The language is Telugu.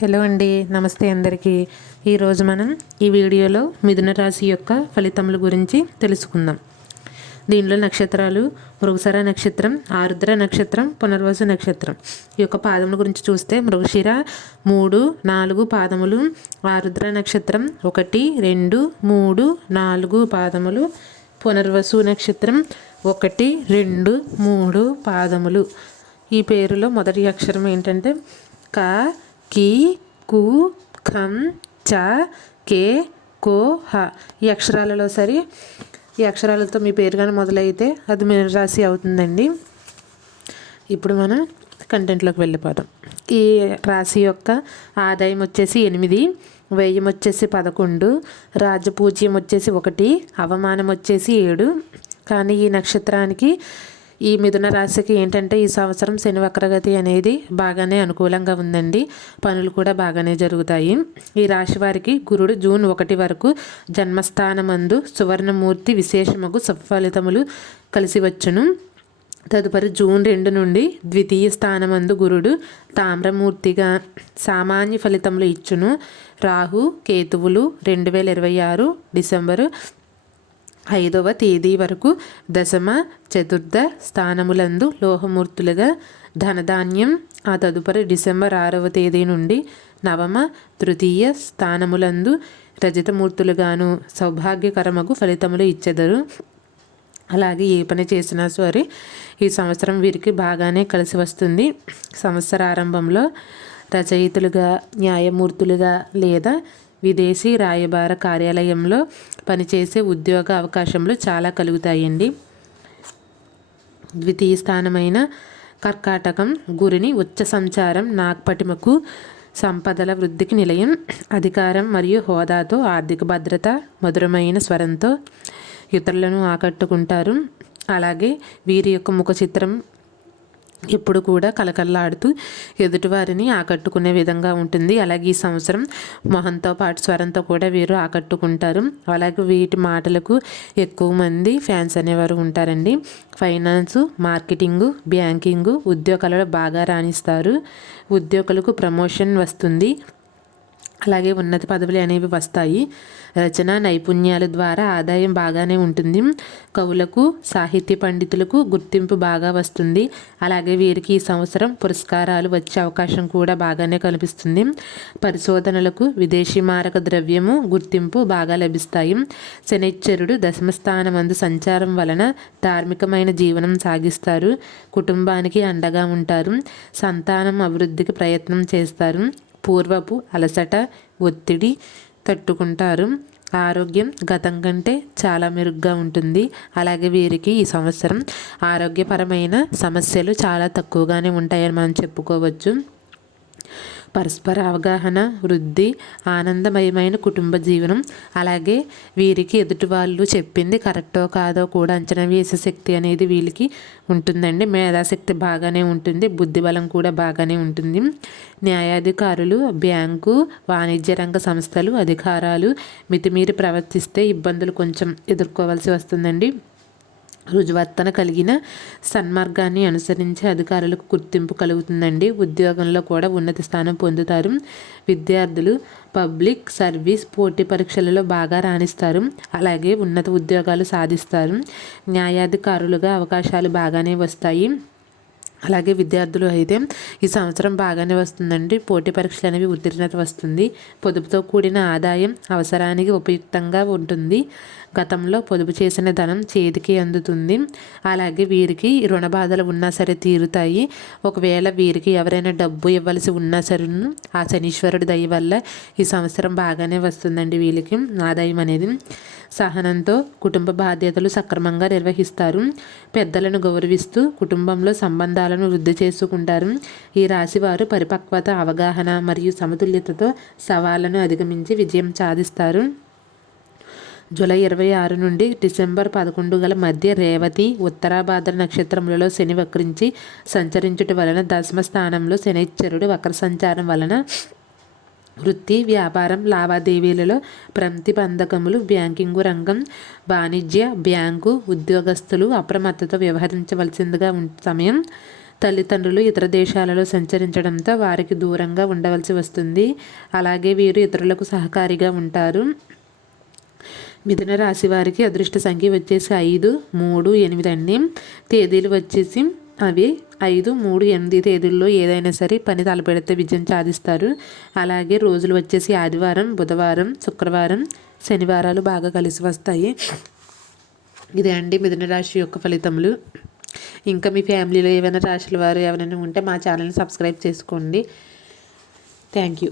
హలో అండి, నమస్తే అందరికీ. ఈరోజు మనం ఈ వీడియోలో మిథున రాశి యొక్క ఫలితముల గురించి తెలుసుకుందాం. దీనిలో నక్షత్రాలు మృగశిర నక్షత్రం, ఆరుద్ర నక్షత్రం, పునర్వసు నక్షత్రం. ఈ యొక్క పాదముల గురించి చూస్తే మృగశిర 3, 4 పాదములు, ఆరుద్ర నక్షత్రం 1, 2, 3, 4 పాదములు, పునర్వసు నక్షత్రం 1, 2, 3 పాదములు. ఈ పేరులో మొదటి అక్షరం ఏంటంటే క, కి, కు, ఖం, చ, కే, కో, హ. ఈ అక్షరాలలో ఈ అక్షరాలతో మీ పేరు కానీ మొదలైతే అది మిథున రాశి అవుతుందండి. ఇప్పుడు మనం కంటెంట్లోకి వెళ్ళిపోదాం. ఈ రాశి యొక్క ఆదాయం వచ్చేసి 8, వ్యయం వచ్చేసి 11, రాజపూజ్యం వచ్చేసి 1, అవమానం వచ్చేసి 7. కానీ ఈ నక్షత్రానికి, ఈ మిథున రాశికి ఏంటంటే ఈ సంవత్సరం శని వక్రగతి అనేది బాగానే అనుకూలంగా ఉందండి. పనులు కూడా బాగానే జరుగుతాయి. ఈ రాశి వారికి గురుడు జూన్ 1 వరకు జన్మస్థానమందు సువర్ణమూర్తి విశేషముకు సత్ఫలితములు కలిసి వచ్చును. తదుపరి జూన్ 2 నుండి ద్వితీయ స్థానమందు గురుడు తామ్రమూర్తిగా సామాన్య ఫలితములు ఇచ్చును. రాహు కేతువులు 2026 డిసెంబరు 5వ తేదీ వరకు దశమ, చతుర్థ స్థానములందు లోహమూర్తులుగా ధనధాన్యం, ఆ తదుపరి డిసెంబర్ 6వ తేదీ నుండి నవమ, తృతీయ స్థానములందు రజతమూర్తులుగాను సౌభాగ్యకరమగు ఫలితములు ఇచ్చెదరు. అలాగే ఏ పని చేసినా సరే ఈ సంవత్సరం వీరికి బాగానే కలిసి వస్తుంది. సంవత్సర ఆరంభంలో రచయితలుగా, న్యాయమూర్తులుగా లేదా విదేశీ రాయబార కార్యాలయంలో పనిచేసే ఉద్యోగ అవకాశములు చాలా కలుగుతాయండి. ద్వితీయ స్థానమైన కర్కాటకం గురిని ఉచ్చ సంచారం నాగపటిమకు సంపదల వృద్ధికి నిలయం. అధికారం మరియు హోదాతో ఆర్థిక భద్రత, మధురమైన స్వరంతో ఇతరులను ఆకట్టుకుంటారు. అలాగే వీరి యొక్క ముఖ చిత్రం ఎప్పుడు కూడా కలకల్లాడుతూ ఎదుటివారిని ఆకట్టుకునే విధంగా ఉంటుంది. అలాగే ఈ సంవత్సరం మొహంతో పాటు స్వరంతో కూడా వీరు ఆకట్టుకుంటారు. అలాగే వీటి మాటలకు ఎక్కువ మంది ఫ్యాన్స్ అనేవారు ఉంటారండి. ఫైనాన్సు, మార్కెటింగు, బ్యాంకింగు ఉద్యోగాలలో బాగా రాణిస్తారు. ఉద్యోగులకు ప్రమోషన్ వస్తుంది. అలాగే ఉన్నత పదవులు అనేవి వస్తాయి. రచన నైపుణ్యాల ద్వారా ఆదాయం బాగానే ఉంటుంది. కవులకు, సాహిత్య పండితులకు గుర్తింపు బాగా వస్తుంది. అలాగే వీరికి ఈ సంవత్సరం పురస్కారాలు వచ్చే అవకాశం కూడా బాగానే కనిపిస్తుంది. పరిశోధనలకు విదేశీ మారక ద్రవ్యము గుర్తింపు బాగా లభిస్తాయి. శనిశ్చరుడు దశమస్థానమందు సంచారం వలన ధార్మికమైన జీవనం సాగిస్తారు. కుటుంబానికి అండగా ఉంటారు. సంతానం అభివృద్ధికి ప్రయత్నం చేస్తారు. పూర్వపు అలసట, ఒత్తిడి తట్టుకుంటారు. ఆరోగ్యం గతం కంటే చాలా మెరుగ్గా ఉంటుంది. అలాగే వీరికి ఈ సంవత్సరం ఆరోగ్యపరమైన సమస్యలు చాలా తక్కువగానే ఉంటాయని మనం చెప్పుకోవచ్చు. పరస్పర అవగాహన, వృద్ధి, ఆనందమయమైన కుటుంబ జీవనం, అలాగే వీరికి ఎదుటి వాళ్ళు చెప్పింది కరెక్టో కాదో కూడా అంచనా వేసే శక్తి అనేది వీళ్ళకి ఉంటుందండి. మేధాశక్తి బాగానే ఉంటుంది. బుద్ధిబలం కూడా బాగానే ఉంటుంది. న్యాయాధికారులు, బ్యాంకు, వాణిజ్య రంగ సంస్థలు అధికారాలు మితిమీరి ప్రవర్తిస్తే ఇబ్బందులు కొంచెం ఎదుర్కోవాల్సి వస్తుందండి. రుజువర్తన కలిగిన సన్మార్గాన్ని అనుసరించే అధికారులకు గుర్తింపు కలుగుతుందండి. ఉద్యోగంలో కూడా ఉన్నత స్థానం పొందుతారు. విద్యార్థులు పబ్లిక్ సర్వీస్ పోటీ పరీక్షలలో బాగా రాణిస్తారు. అలాగే ఉన్నత ఉద్యోగాలు సాధిస్తారు. న్యాయాధికారులుగా అవకాశాలు బాగానే వస్తాయి. అలాగే విద్యార్థులు అయితే ఈ సంవత్సరం బాగానే వస్తుందండి. పోటీ పరీక్షలు అనేవి ఉత్తీర్ణత వస్తుంది. పొదుపుతో కూడిన ఆదాయం అవసరానికి ఉపయుక్తంగా ఉంటుంది. గతంలో పొదుపు చేసిన ధనం చేతికి అందుతుంది. అలాగే వీరికి రుణ బాధలు ఉన్నా సరే తీరుతాయి. ఒకవేళ వీరికి ఎవరైనా డబ్బు ఇవ్వాల్సి ఉన్నా సరే ఆ శనీశ్వరుడి దయ వల్ల ఈ సంవత్సరం బాగానే వస్తుందండి. వీళ్ళకి ఆదాయం అనేది సహనంతో కుటుంబ బాధ్యతలు సక్రమంగా నిర్వహిస్తారు. పెద్దలను గౌరవిస్తూ కుటుంబంలో సంబంధాలను వృద్ధి చేసుకుంటారు. ఈ రాశి వారు పరిపక్వత, అవగాహన మరియు సమతుల్యతతో సవాళ్లను అధిగమించి విజయం సాధిస్తారు. జూలై 26 నుండి డిసెంబర్ 11 గల మధ్య రేవతి, ఉత్తరాభాద్ర నక్షత్రములలో శని వక్రించి సంచరించుట వలన దశమ స్థానంలో శనిశ్చరుడు వక్ర సంచారం వలన వృత్తి, వ్యాపారం, లావాదేవీలలో ప్రతిబంధకములు, బ్యాంకింగు రంగం, వాణిజ్య, బ్యాంకు ఉద్యోగస్తులు అప్రమత్తతో వ్యవహరించవలసిందిగా సమయం. తల్లిదండ్రులు ఇతర దేశాలలో సంచరించడంతో వారికి దూరంగా ఉండవలసి వస్తుంది. అలాగే వీరు ఇతరులకు సహకారిగా ఉంటారు. మిథున రాశి వారికి అదృష్ట సంఖ్య వచ్చేసి 5, 3, 8 అండి. తేదీలు వచ్చేసి అవి 5, 3, 8 తేదీల్లో ఏదైనా సరే పని తలపెడితే విజయం సాధిస్తారు. అలాగే రోజులు వచ్చేసి ఆదివారం, బుధవారం, శుక్రవారం, శనివారాలు బాగా కలిసి వస్తాయి. ఇదే అండి మిథున రాశి యొక్క ఫలితములు. ఇంకా మీ ఫ్యామిలీలో ఏమైనా రాశుల వారు ఎవరైనా ఉంటే మా ఛానల్ని సబ్స్క్రైబ్ చేసుకోండి. Thank you.